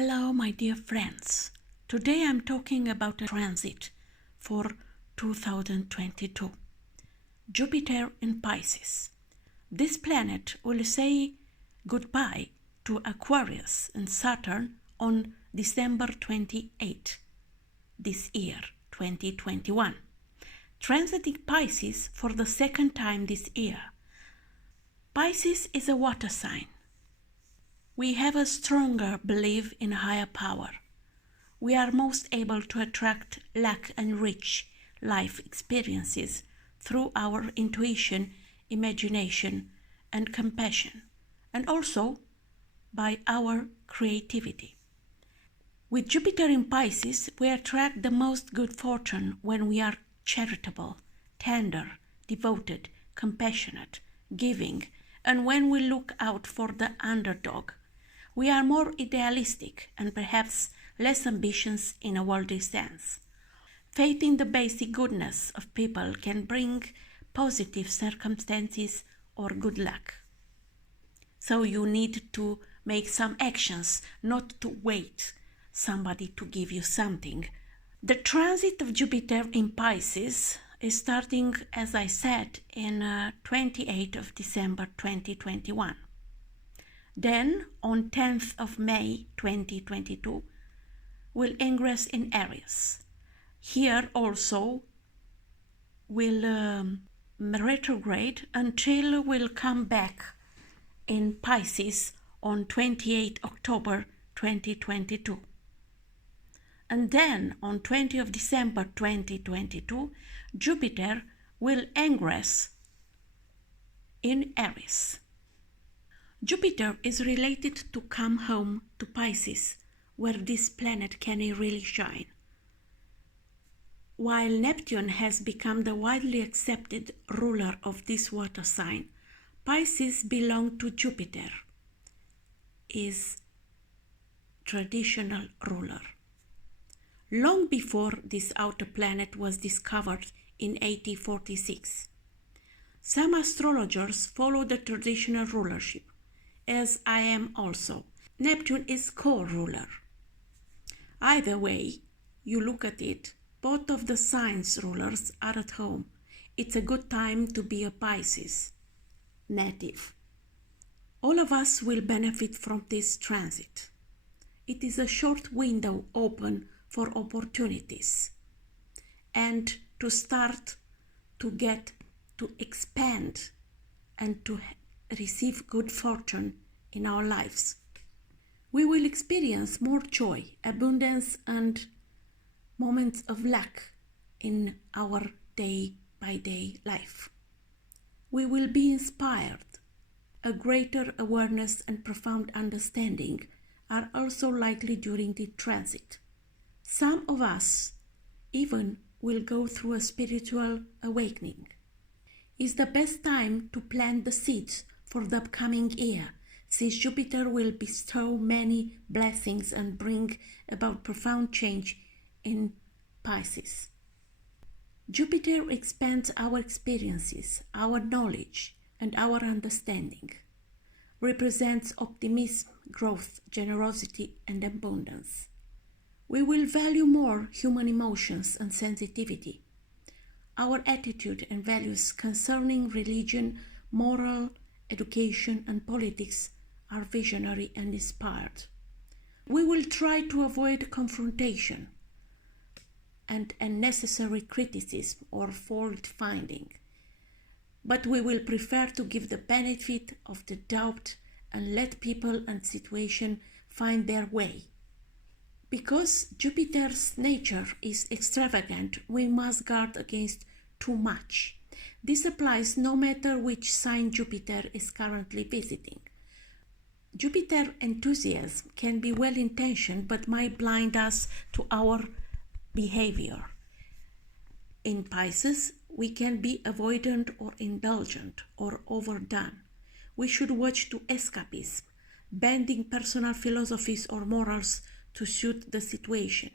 Hello, my dear friends. Today I'm talking about a transit for 2022. Jupiter in Pisces. This planet will say goodbye to Aquarius and Saturn on December 28 this year, 2021. Transiting Pisces for the second time this year. Pisces is a water sign. We have a stronger belief in higher power. We are most able to attract luck and rich life experiences through our intuition, imagination, and compassion, and also by our creativity. With Jupiter in Pisces, we attract the most good fortune when we are charitable, tender, devoted, compassionate, giving, and when we look out for the underdog. We are more idealistic and perhaps less ambitious in a worldly sense. Faith in the basic goodness of people can bring positive circumstances or good luck. So you need to make some actions, not to wait somebody to give you something. The transit of Jupiter in Pisces is starting, as I said, in 28th of December 2021. Then, on 10th of May 2022, will ingress in Aries. Here also will retrograde until will come back in Pisces on 28 October 2022. And then, on 20th of December 2022, Jupiter will ingress in Aries. Jupiter is related to come home to Pisces, where this planet can really shine. While Neptune has become the widely accepted ruler of this water sign, Pisces belongs to Jupiter, is traditional ruler. Long before this outer planet was discovered in 1846, some astrologers follow the traditional rulership, as I am also. Neptune is co-ruler. Either way you look at it, both of the signs' rulers are at home. It's a good time to be a Pisces native. All of us will benefit from this transit. It is a short window open for opportunities and to start to get to expand and to receive good fortune in our lives. We will experience more joy, abundance, and moments of luck in our day-by-day life. We will be inspired. A greater awareness and profound understanding are also likely during the transit. Some of us even will go through a spiritual awakening. It's the best time to plant the seeds for the upcoming year, since Jupiter will bestow many blessings and bring about profound change in Pisces. Jupiter expands our experiences, our knowledge, and our understanding, represents optimism, growth, generosity, and abundance. We will value more human emotions and sensitivity. Our attitude and values concerning religion, moral, education, and politics are visionary and inspired. We will try to avoid confrontation and unnecessary criticism or fault finding, but we will prefer to give the benefit of the doubt and let people and situation find their way. Because Jupiter's nature is extravagant, we must guard against too much. This applies no matter which sign Jupiter is currently visiting. Jupiter enthusiasm can be well-intentioned but might blind us to our behavior. In Pisces, we can be avoidant or indulgent or overdone. We should watch to escapism, bending personal philosophies or morals to suit the situation,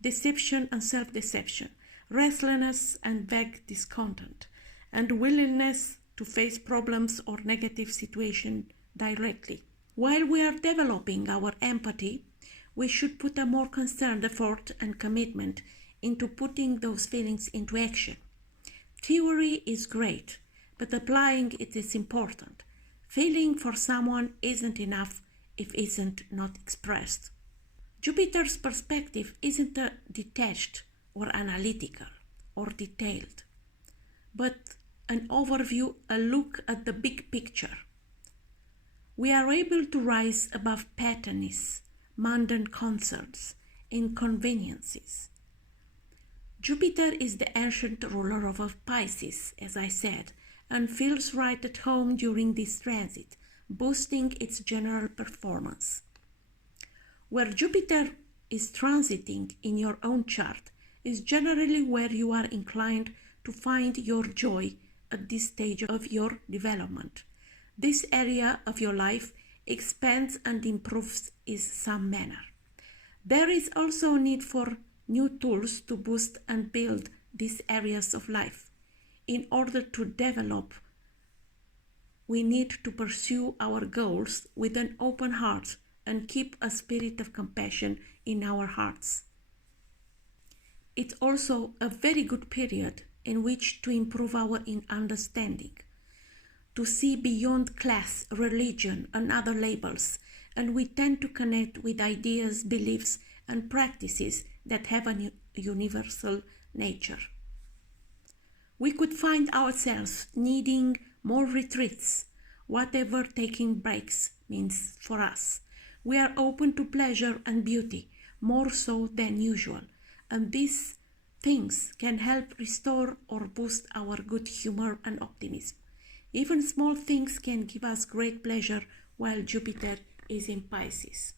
deception and self-deception, restlessness and vague discontent, and willingness to face problems or negative situations directly. While we are developing our empathy, we should put a more concerned effort and commitment into putting those feelings into action. Theory is great, but applying it is important. Feeling for someone isn't enough if it isn't not expressed. Jupiter's perspective isn't detached or analytical or detailed, but an overview, a look at the big picture. We are able to rise above pettiness, mundane concerns, inconveniences. Jupiter is the ancient ruler of Pisces, as I said, and feels right at home during this transit, boosting its general performance. Where Jupiter is transiting in your own chart is generally where you are inclined to find your joy at this stage of your development. This area of your life expands and improves in some manner. There is also a need for new tools to boost and build these areas of life. In order to develop, we need to pursue our goals with an open heart and keep a spirit of compassion in our hearts. It's also a very good period in which to improve our understanding, to see beyond class, religion, and other labels, and we tend to connect with ideas, beliefs, and practices that have a universal nature. We could find ourselves needing more retreats, whatever taking breaks means for us. We are open to pleasure and beauty, more so than usual, and these things can help restore or boost our good humor and optimism. Even small things can give us great pleasure while Jupiter is in Pisces.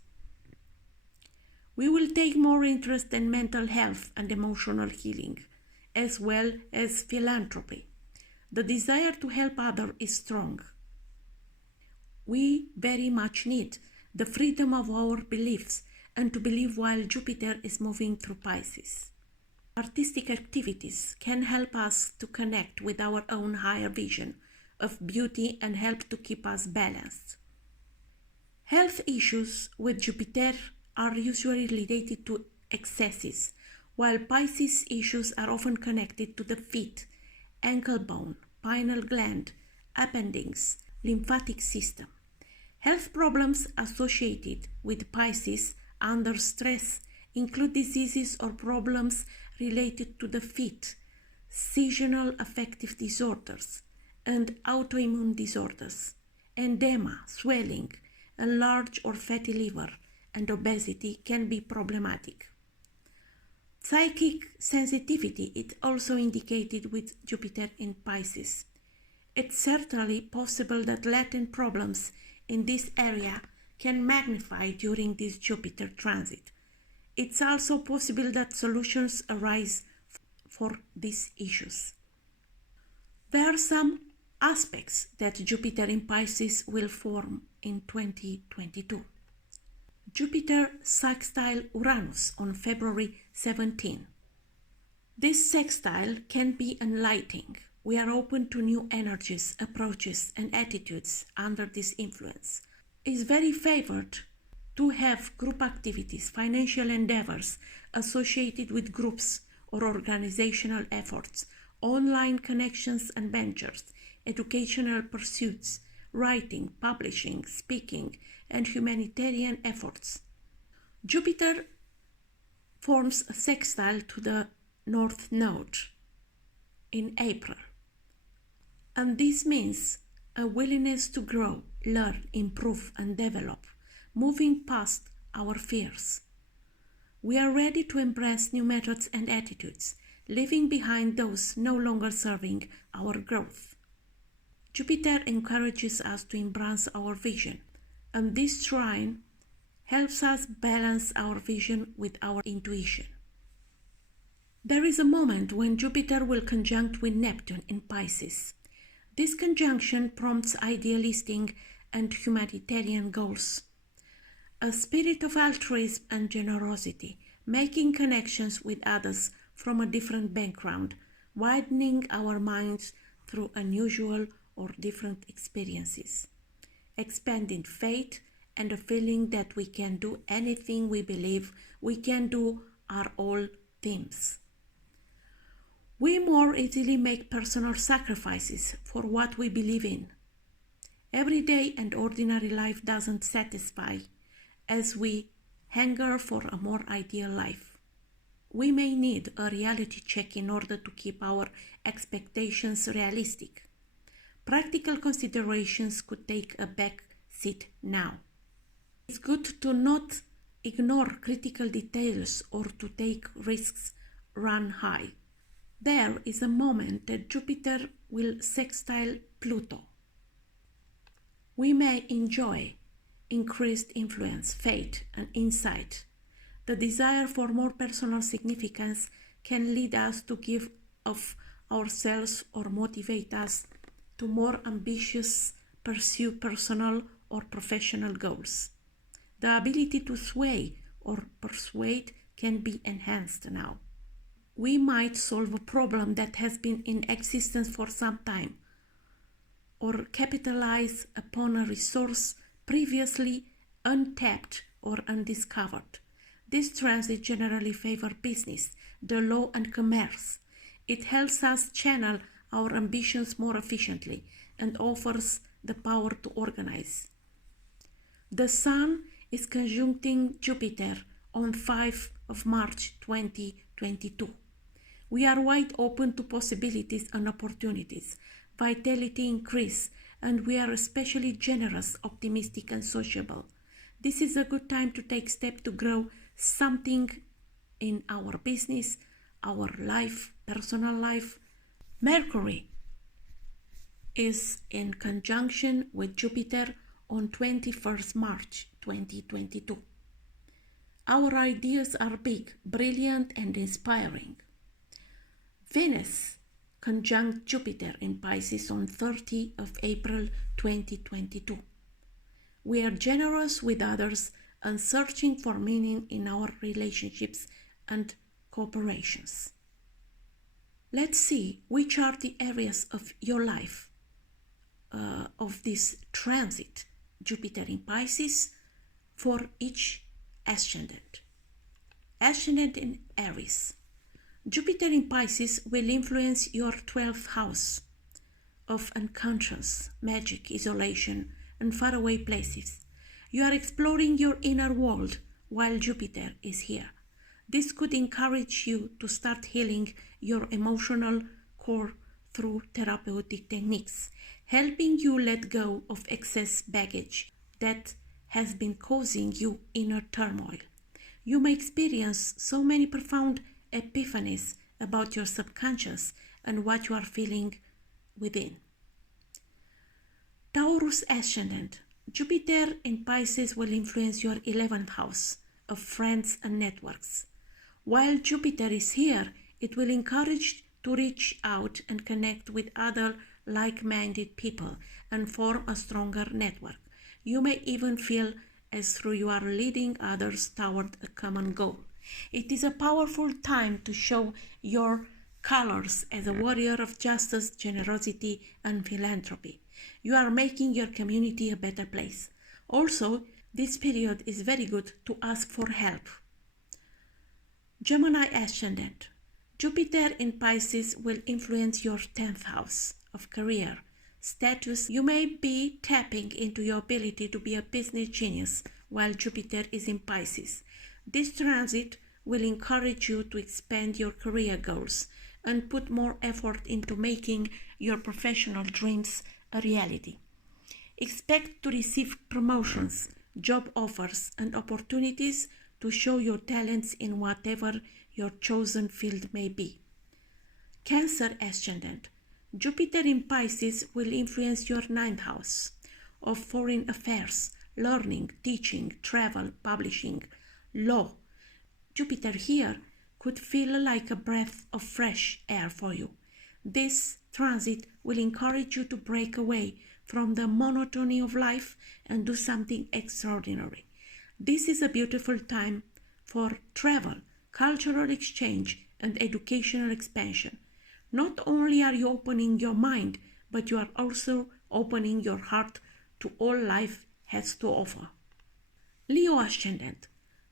We will take more interest in mental health and emotional healing, as well as philanthropy. The desire to help others is strong. We very much need the freedom of our beliefs and to believe while Jupiter is moving through Pisces. Artistic activities can help us to connect with our own higher vision of beauty and help to keep us balanced. Health issues with Jupiter are usually related to excesses, while Pisces issues are often connected to the feet, ankle bone, pineal gland, appendix, lymphatic system. Health problems associated with Pisces under stress include diseases or problems related to the feet, seasonal affective disorders, and autoimmune disorders. Edema, swelling, a large or fatty liver, and obesity can be problematic. Psychic sensitivity is also indicated with Jupiter in Pisces. It's certainly possible that latent problems in this area can magnify during this Jupiter transit. It's also possible that solutions arise for these issues. There are some aspects that Jupiter in Pisces will form in 2022. Jupiter sextile Uranus on February 17. This sextile can be enlightening. We are open to new energies, approaches, and attitudes under this influence. It is very favored to have group activities, financial endeavors associated with groups or organizational efforts, online connections and ventures, educational pursuits, writing, publishing, speaking, and humanitarian efforts. Jupiter forms a sextile to the North Node in April, and this means a willingness to grow, learn, improve, and develop, moving past our fears. We are ready to embrace new methods and attitudes, leaving behind those no longer serving our growth. Jupiter encourages us to embrace our vision, and this trine helps us balance our vision with our intuition. There is a moment when Jupiter will conjunct with Neptune in Pisces. This conjunction prompts idealistic and humanitarian goals, a spirit of altruism and generosity, making connections with others from a different background, widening our minds through unusual or different experiences, expanding faith and a feeling that we can do anything we believe we can do are all themes. We more easily make personal sacrifices for what we believe in. Everyday and ordinary life doesn't satisfy as we hunger for a more ideal life. We may need a reality check in order to keep our expectations realistic. Practical considerations could take a back seat now. It's good to not ignore critical details or to take risks run high. There is a moment that Jupiter will sextile Pluto. We may enjoy increased influence, faith, and insight. The desire for more personal significance can lead us to give of ourselves or motivate us to more ambitious pursue personal or professional goals. The ability to sway or persuade can be enhanced now. We might solve a problem that has been in existence for some time, or capitalize upon a resource previously untapped or undiscovered. This transit generally favors business, the law, and commerce. It helps us channel our ambitions more efficiently and offers the power to organize. The Sun is conjuncting Jupiter on 5 of March 2022. We are wide open to possibilities and opportunities. Vitality increase, and we are especially generous, optimistic, and sociable. This is a good time to take steps to grow something in our business, our life, personal life. Mercury is in conjunction with Jupiter on 21st March 2022. Our ideas are big, brilliant, and inspiring. Venus conjunct Jupiter in Pisces on 30 of April 2022. We are generous with others and searching for meaning in our relationships and cooperations. Let's see which are the areas of your life of this transit Jupiter in Pisces for each ascendant. Ascendant in Aries. Jupiter in Pisces will influence your 12th house of unconscious, magic, isolation, and faraway places. You are exploring your inner world while Jupiter is here. This could encourage you to start healing your emotional core through therapeutic techniques, helping you let go of excess baggage that has been causing you inner turmoil. You may experience so many profound epiphanies about your subconscious and what you are feeling within. Taurus Ascendant. Jupiter in Pisces will influence your 11th house of friends and networks. While Jupiter is here, it will encourage to reach out and connect with other like-minded people and form a stronger network. You may even feel as though you are leading others toward a common goal. It is a powerful time to show your colors as a warrior of justice, generosity, and philanthropy. You are making your community a better place. Also, this period is very good to ask for help. Gemini Ascendant. Jupiter in Pisces will influence your 10th house of career, status. You may be tapping into your ability to be a business genius while Jupiter is in Pisces. This transit will encourage you to expand your career goals and put more effort into making your professional dreams a reality. Expect to receive promotions, job offers, and opportunities to show your talents in whatever your chosen field may be. Cancer Ascendant. Jupiter in Pisces will influence your 9th house of foreign affairs, learning, teaching, travel, publishing, law. Jupiter here could feel like a breath of fresh air for you. This transit will encourage you to break away from the monotony of life and do something extraordinary. This is a beautiful time for travel, cultural exchange, and educational expansion. Not only are you opening your mind, but you are also opening your heart to all life has to offer. Leo Ascendant.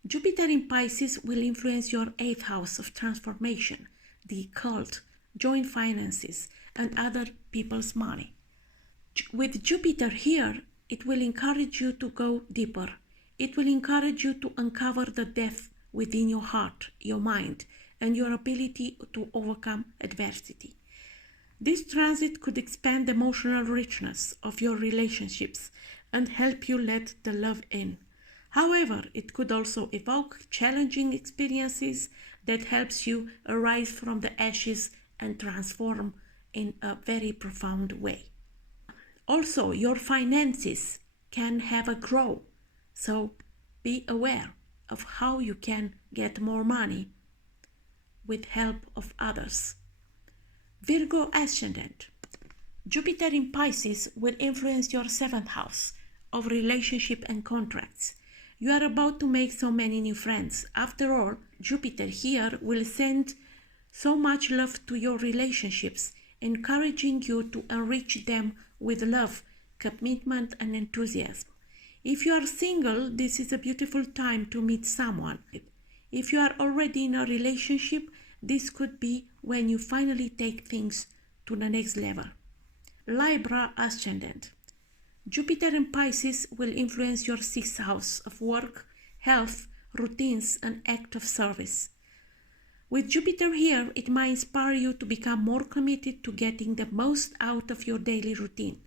Jupiter in Pisces will influence your 8th house of transformation, the occult, joint finances, and other people's money. With Jupiter here, it will encourage you to go deeper. It will encourage you to uncover the depth within your heart, your mind, and your ability to overcome adversity. This transit could expand the emotional richness of your relationships and help you let the love in. However, it could also evoke challenging experiences that helps you arise from the ashes and transform in a very profound way. Also, your finances can have a grow, so be aware of how you can get more money with help of others. Virgo Ascendant. Jupiter in Pisces will influence your 7th house of relationship and contracts. You are about to make so many new friends. After all, Jupiter here will send so much love to your relationships, encouraging you to enrich them with love, commitment, and enthusiasm. If you are single, this is a beautiful time to meet someone. If you are already in a relationship, this could be when you finally take things to the next level. Libra Ascendant. Jupiter in Pisces will influence your 6th house of work, health, routines, and act of service. With Jupiter here, it might inspire you to become more committed to getting the most out of your daily routine.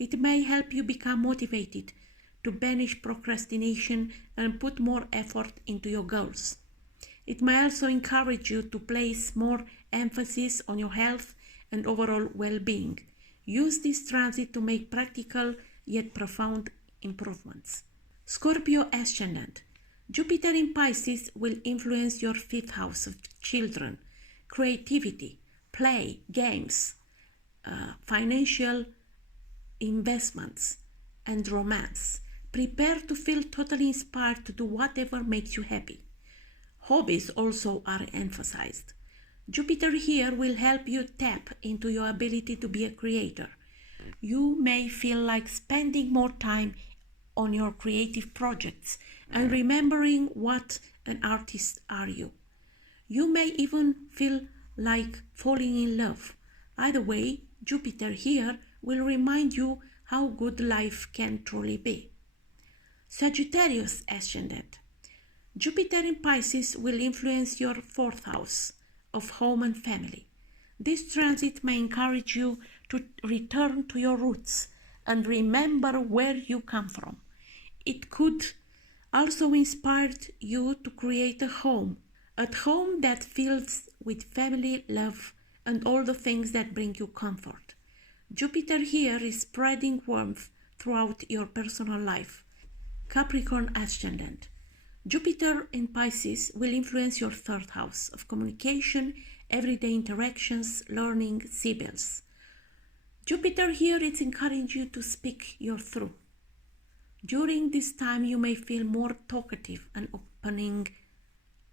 It may help you become motivated to banish procrastination and put more effort into your goals. It may also encourage you to place more emphasis on your health and overall well-being. Use this transit to make practical yet profound improvements. Scorpio Ascendant. Jupiter in Pisces will influence your 5th house of children, creativity, play, games, financial investments, and romance. Prepare to feel totally inspired to do whatever makes you happy. Hobbies also are emphasized. Jupiter here will help you tap into your ability to be a creator. You may feel like spending more time on your creative projects and remembering what an artist are you. You may even feel like falling in love. Either way, Jupiter here will remind you how good life can truly be. Sagittarius Ascendant. Jupiter in Pisces will influence your 4th house of home and family. This transit may encourage you to return to your roots and remember where you come from. It could also inspire you to create a home that fills with family, love, and all the things that bring you comfort. Jupiter here is spreading warmth throughout your personal life. Capricorn Ascendant. Jupiter in Pisces will influence your 3rd house of communication, everyday interactions, learning, symbols. Jupiter here is encouraging you to speak your truth. During this time, you may feel more talkative and opening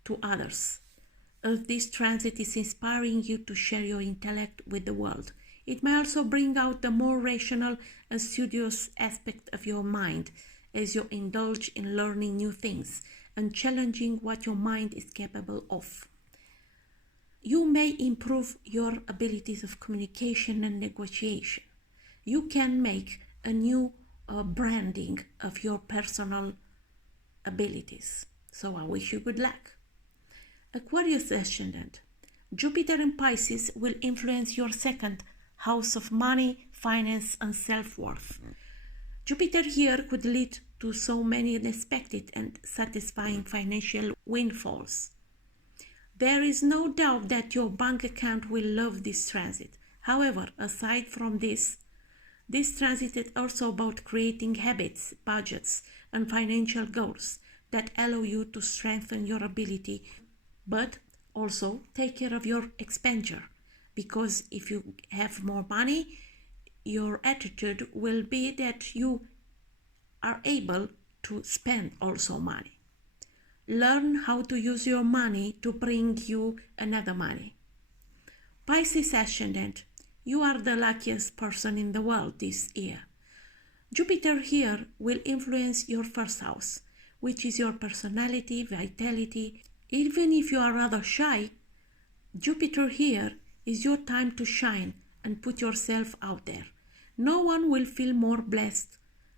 to others. As this transit is inspiring you to share your intellect with the world. It may also bring out the more rational and studious aspect of your mind as you indulge in learning new things and challenging what your mind is capable of. You may improve your abilities of communication and negotiation. You can make a new branding of your personal abilities. So I wish you good luck. Aquarius Ascendant. Jupiter in Pisces will influence your 2nd house of money, finance, and self-worth. Jupiter here could lead to so many unexpected and satisfying financial windfalls. There is no doubt that your bank account will love this transit. However, aside from this transit is also about creating habits, budgets, and financial goals that allow you to strengthen your ability, but also take care of your expenditure. Because if you have more money, your attitude will be that you are able to spend also money. Learn how to use your money to bring you another money. Pisces Ascendant, you are the luckiest person in the world this year. Jupiter here will influence your 1st house, which is your personality, vitality. Even if you are rather shy, Jupiter here is your time to shine and put yourself out there. No one will feel more blessed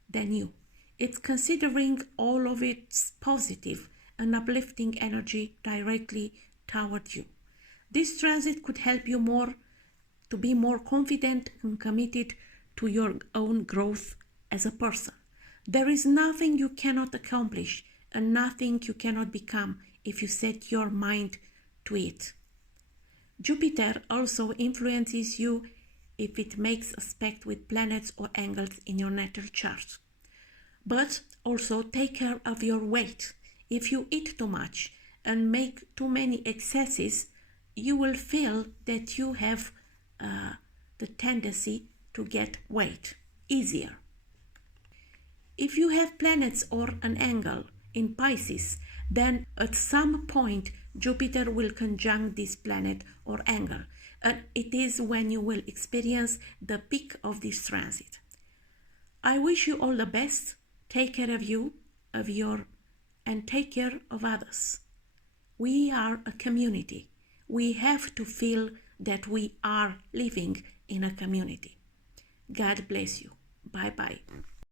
than you. It's considering all of its positive and uplifting energy directly toward you. This transit could help you to be more confident and committed to your own growth as a person. There is nothing you cannot accomplish and nothing you cannot become if you set your mind to it. Jupiter also influences you if it makes aspect with planets or angles in your natal chart. But also take care of your weight. If you eat too much and make too many excesses, you will feel that you have the tendency to get weight easier. If you have planets or an angle in Pisces, then at some point Jupiter will conjunct this planet or angle, and it is when you will experience the peak of this transit. I wish you all the best. Take care of you, and take care of others. We are a community. We have to feel that we are living in a community. God bless you. Bye-bye.